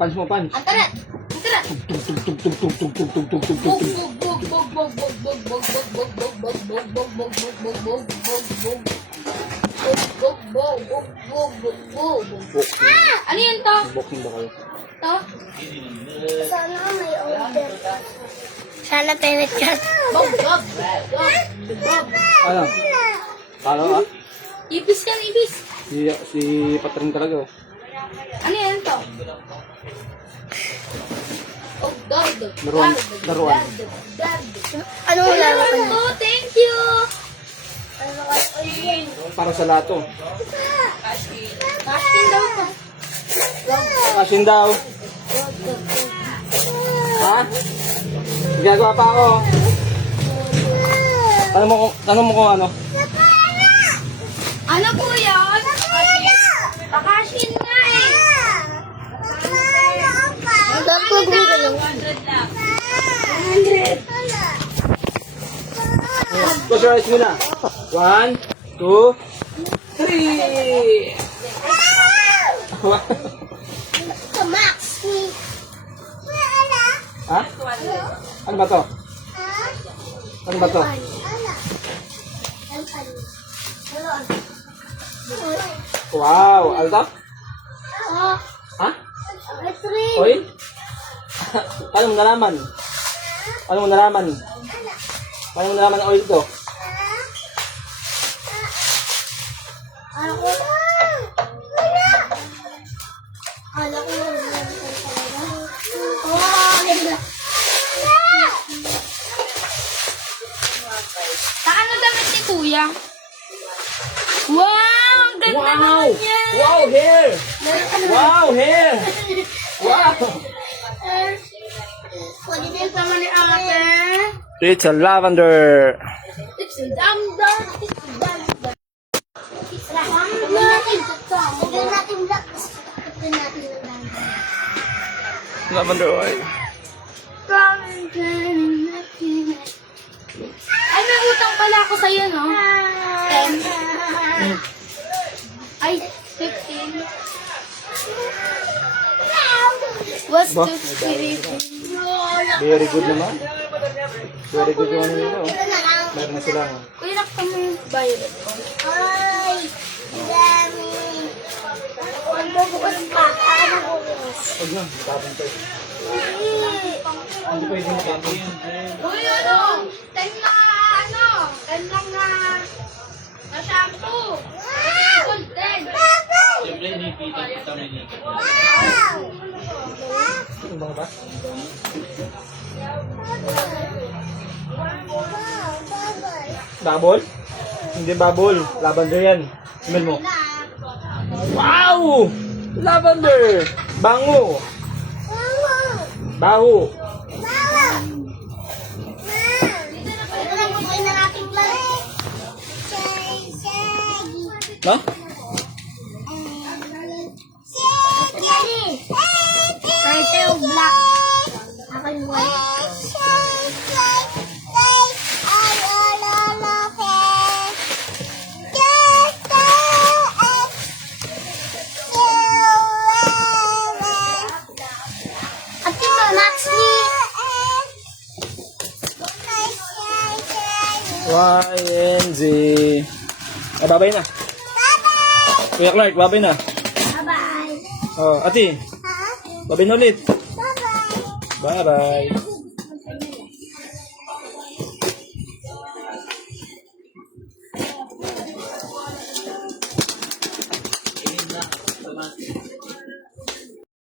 Punch mo, punch. Antarat! Antarat! Ano yun to? Boxing ba kayo? To? Sana may order. Sana penet ka. Ano? Talo ah? Ibis yan, ibis. Si Patring talaga oh. Ano yan to? Oh, God. Laruan. Ano mo laro ka na? Oh, thank you. Para sa lato. Kashin daw to. Kasin daw. Ha? Gagawa pa ako. Tanong mo kung ano. Ano po yun? Pakashin nga eh. Ang dami ko gumagalaw. 100. Close your eyes muna. 1, 2, 3. Max. Ha? Ano ba to? Ano ba to? Wow, ano to? Ha? Oil? Paano mo nalaman? Paano mo nalaman? Paano mo nalaman ang oil to? Sa ano damit ni Kuya? Wow! Ang ganda Wow! naman niya! Wow, hair! Wow, hair! Wow! Pwede din naman ni ate. It's a lavender. It's a damdam. It's a damdam. Lagyan natin black. Lagyan natin ng damdam. Lavender oil. Ay, may utang pala ako sa'yo, no? 10. Ay, 15. What's Ba? the spirit? Very good naman. Very good yung ano nila. Oh. Ito na lang. Meron na sila. Oh. Uy, nakita mo yung violet ko. Ay, dami. Magbubukas pa. Ano bubukas? Huwag na, matapon tayo. Hindi pwede matapon. Uy, ano? 10 na, ano? 10 lang na shampoo. Full 10. Ano ba ba? Babol? Hindi babol. Lavender yan. Smell mo. Wow! Lavender! Bango! Baho! Ito lang bukain na natin vlog. Ha? Kahit yung black. Ako yung white. At yung Max ni YNZ. Ah, babay na. Kuya Clark, babay na. bye-bye. Oh, ate, babay na ulit. Bye-bye. Bye-bye.